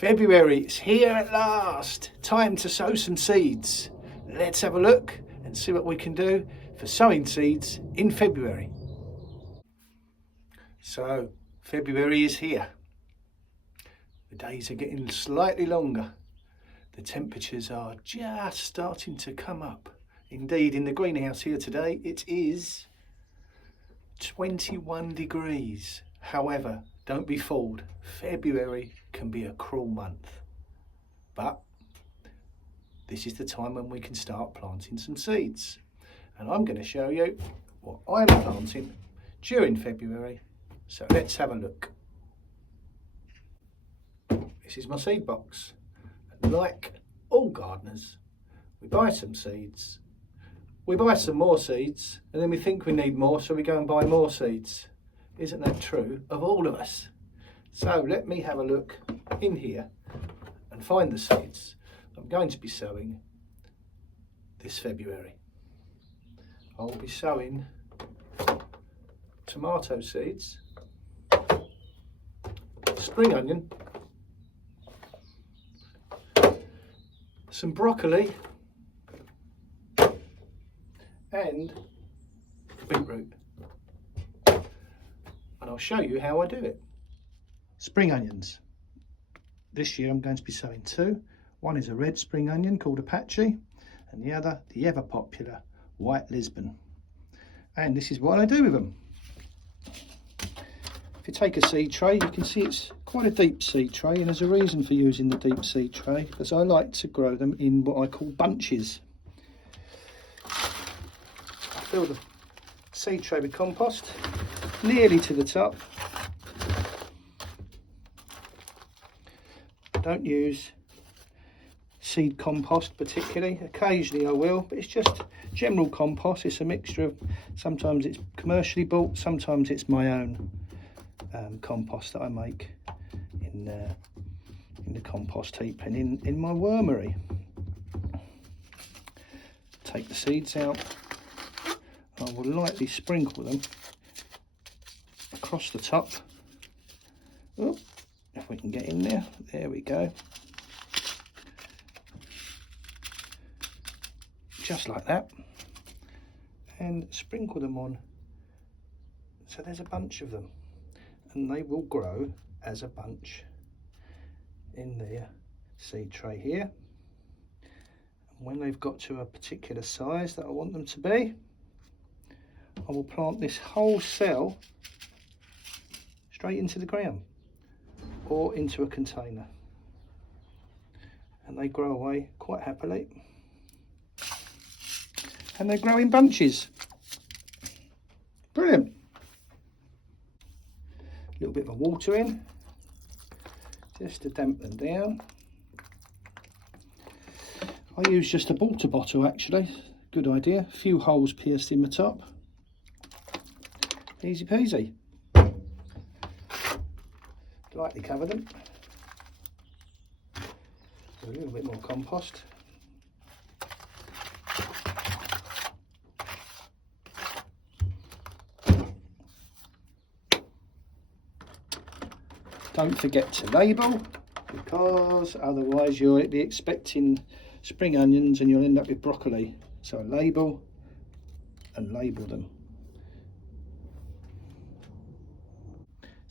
February is here at last. Time to sow some seeds. Let's have a look and see what we can do for sowing seeds in February. So, February is here. The days are getting slightly longer. The temperatures are just starting to come up. Indeed, in the greenhouse here today, it is 21 degrees. However, don't be fooled. February can be a cruel month. But this is the time when we can start planting some seeds. And I'm going to show you what I'm planting during February. So let's have a look. This is my seed box. Like all gardeners, we buy some seeds. We buy some more seeds and then we think we need more, so we go and buy more seeds. Isn't that true of all of us? So let me have a look in here and find the seeds I'm going to be sowing this February. I will be sowing tomato seeds, spring onion, some broccoli and beetroot. And I'll show you how I do it. Spring onions. This year I'm going to be sowing two. One is a red spring onion called Apache, and the other the ever popular white Lisbon. And this is what I do with them. If you take a seed tray, you can see it's quite a deep seed tray, and there's a reason for using the deep seed tray, because I like to grow them in what I call bunches. I fill the seed tray with compost nearly to the top. Don't use seed compost particularly. Occasionally I will, but it's just general compost. It's a mixture of, sometimes it's commercially bought, sometimes it's my own compost that I make in the compost heap and in my wormery. Take the seeds out. I will lightly sprinkle them across the top. Oh, if we can get in there, there we go. Just like that. And sprinkle them on. So there's a bunch of them. And they will grow as a bunch in the seed tray here. And when they've got to a particular size that I want them to be, I will plant this whole cell straight into the ground or into a container, and they grow away quite happily, and they grow in bunches. Brilliant. A little bit of water in just to damp them down. I use just a water bottle actually, good idea. A few holes pierced in the top. Easy peasy. Lightly cover them. A little bit more compost. Don't forget to label, because otherwise you'll be expecting spring onions and you'll end up with broccoli. So label and label them.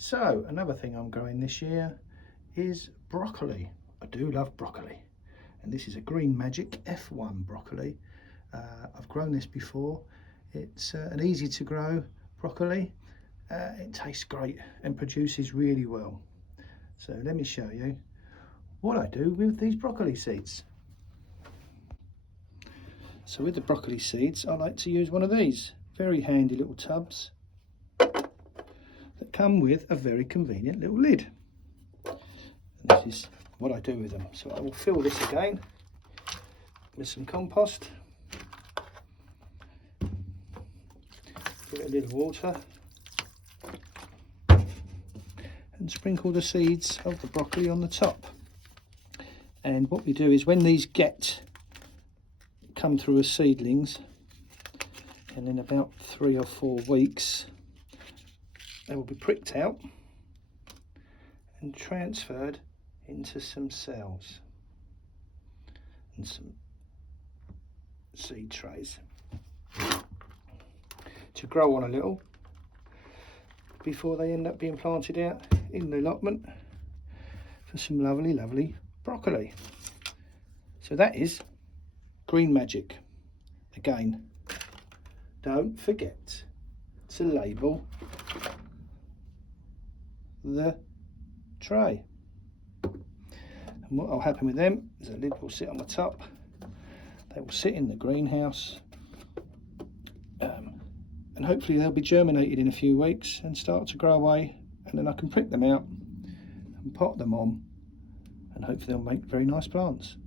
So another thing I'm growing this year is broccoli. I do love broccoli, and this is a Green Magic F1 broccoli. I've grown this before. It's an easy to grow broccoli. It tastes great and produces really well. So let me show you what I do with these broccoli seeds. So with the broccoli seeds, I like to use one of these very handy little tubs that come with a very convenient little lid. And this is what I do with them. So I will fill this again with some compost, give it a little water, and sprinkle the seeds of the broccoli on the top. And what we do is, when these come through as seedlings, and in about 3 or 4 weeks they will be pricked out and transferred into some cells and some seed trays to grow on a little before they end up being planted out in the allotment for some lovely, lovely broccoli. So that is green magic. Again, don't forget to label the tray. And what will happen with them is a lid will sit on the top. They will sit in the greenhouse, and hopefully they'll be germinated in a few weeks and start to grow away, and then I can prick them out and pot them on, and hopefully they'll make very nice plants.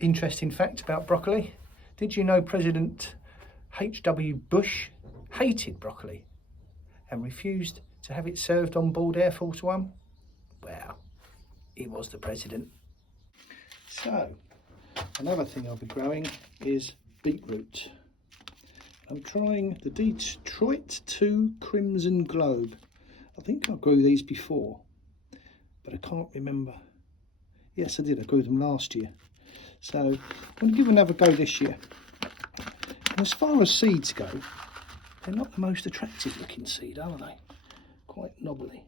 Interesting fact about broccoli. Did you know President H.W. Bush hated broccoli and refused to have it served on board Air Force One? Well, he was the president. So, another thing I'll be growing is beetroot. I'm trying the Detroit 2 Crimson Globe. I think I grew these before, but I can't remember. Yes, I did. I grew them last year. So I'm going to give another go this year. And as far as seeds go, they're not the most attractive looking seed, are they? Quite knobbly.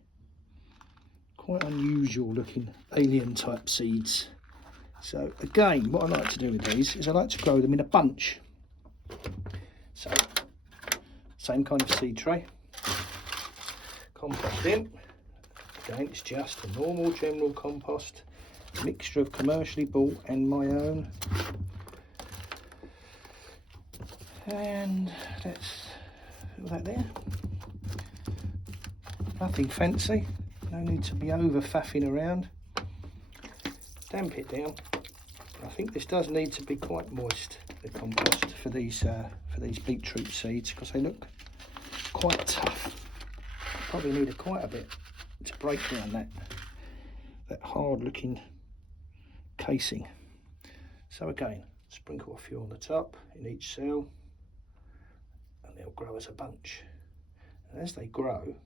Quite unusual looking alien type seeds. So again, what I like to do with these is I like to grow them in a bunch. So, same kind of seed tray, compost in. Again, it's just a normal general compost, mixture of commercially bought and my own. And let's put that there. Nothing fancy, no need to be over faffing around. Damp it down. I think this does need to be quite moist, the compost, for these beetroot seeds, because they look quite tough. Probably need quite a bit to break down that hard looking casing. So again, sprinkle a few on the top in each cell, and they'll grow as a bunch. And as they grow,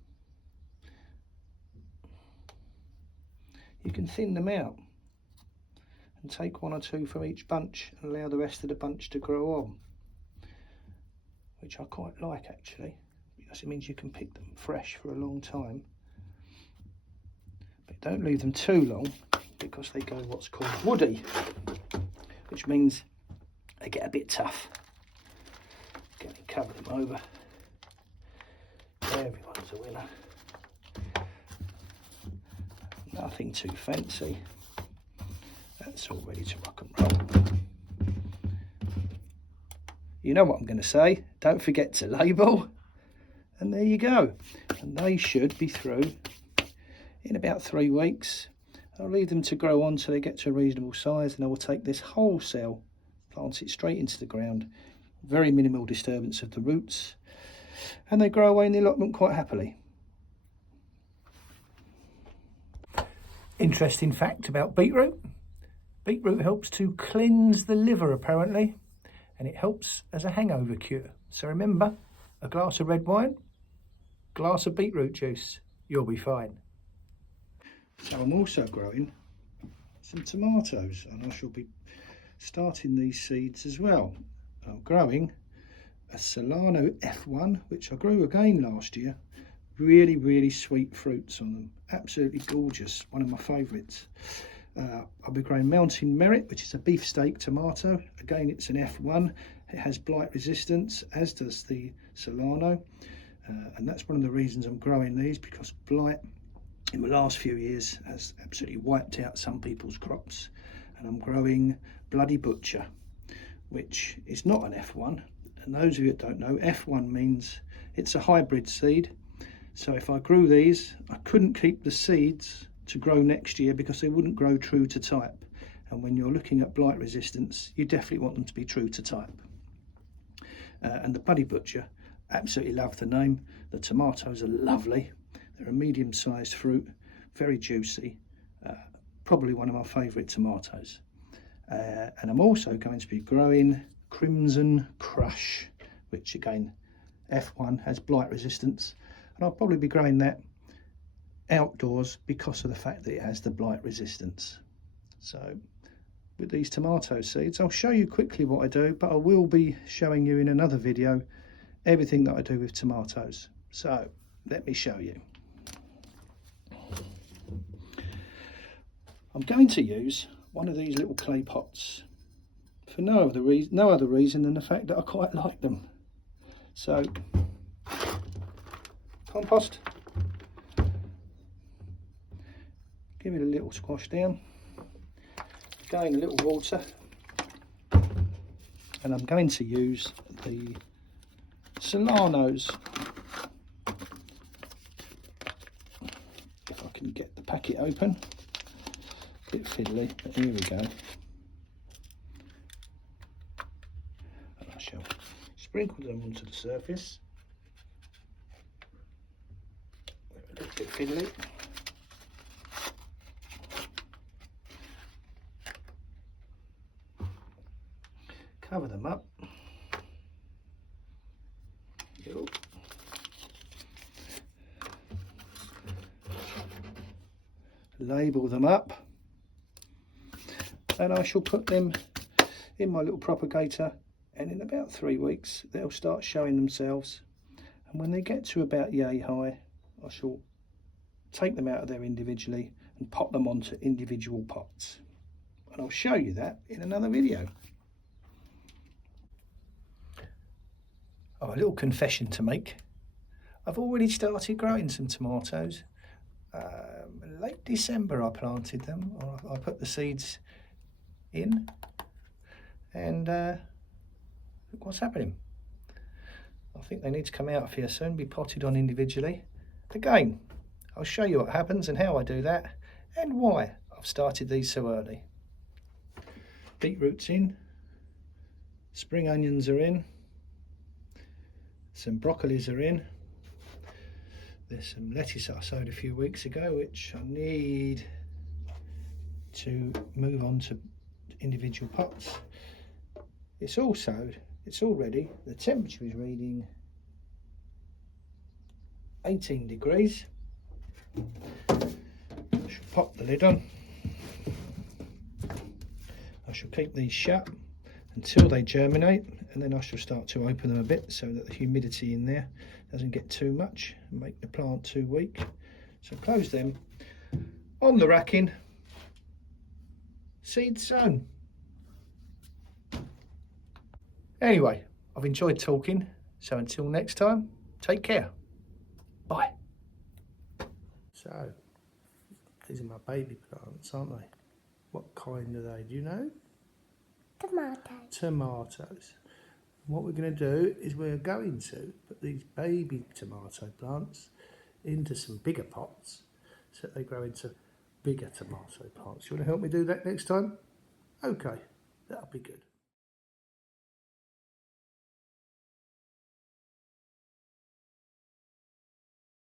you can thin them out and take one or two from each bunch and allow the rest of the bunch to grow on, which I quite like actually, because it means you can pick them fresh for a long time. But don't leave them too long, because they go what's called woody, which means they get a bit tough. Again, cover them over. Everyone's a winner. Nothing too fancy. That's all ready to rock and roll. You know what I'm going to say. Don't forget to label. And there you go. And they should be through in about 3 weeks. I'll leave them to grow on till they get to a reasonable size, and I will take this whole cell, plant it straight into the ground. Very minimal disturbance of the roots. And they grow away in the allotment quite happily. Interesting fact about beetroot. Beetroot helps to cleanse the liver apparently, and it helps as a hangover cure. So remember, a glass of red wine, glass of beetroot juice, you'll be fine. So I'm also growing some tomatoes, and I shall be starting these seeds as well. I'm growing a Solano F1, which I grew again last year. Really, really sweet fruits on them. Absolutely gorgeous. One of my favourites. I'll be growing Mountain Merit, which is a beefsteak tomato. Again, it's an F1. It has blight resistance, as does the Solano. And that's one of the reasons I'm growing these, because blight in the last few years has absolutely wiped out some people's crops. And I'm growing Bloody Butcher, which is not an F1. And those of you that don't know, F1 means it's a hybrid seed. So if I grew these, I couldn't keep the seeds to grow next year because they wouldn't grow true to type. And when you're looking at blight resistance, you definitely want them to be true to type. And the Bloody Butcher, absolutely love the name. The tomatoes are lovely. They're a medium-sized fruit, very juicy. Probably one of my favourite tomatoes. And I'm also going to be growing Crimson Crush, which again, F1 has blight resistance. And I'll probably be growing that outdoors because of the fact that it has the blight resistance. So with these tomato seeds, I'll show you quickly what I do, but I will be showing you in another video everything that I do with tomatoes. So let me show you. I'm going to use one of these little clay pots for no other reason than the fact that I quite like them. So compost, give it a little squash down, again a little water, and I'm going to use the Solanos. If I can get the packet open, a bit fiddly, but here we go. And I shall sprinkle them onto the surface. A little bit fiddly. Cover them up. Label them up, and I shall put them in my little propagator, and in about 3 weeks they'll start showing themselves, and when they get to about yay high I shall take them out of there individually and pop them onto individual pots, and I'll show you that in another video. Oh, a little confession to make. I've already started growing some tomatoes. Late December I planted them, or I put the seeds in, and look what's happening. I think they need to come out of here soon, be potted on individually. Again, I'll show you what happens and how I do that and why I've started these so early. Beetroot's in, spring onions are in, some broccolis are in. There's some lettuce that I sowed a few weeks ago which I need to move on to individual pots. It's all sowed, it's all ready. The temperature is reading 18 degrees. I shall pop the lid on. I shall keep these shut until they germinate, and then I shall start to open them a bit so that the humidity in there doesn't get too much and make the plant too weak. So close them, on the racking, seeds sown. Anyway, I've enjoyed talking, so until next time, take care. Bye. So, these are my baby plants, aren't they? What kind are they, do you know? Tomatoes. Tomatoes. What we're going to do is we're going to put these baby tomato plants into some bigger pots so that they grow into bigger tomato plants. You want to help me do that next time? Okay, that'll be good.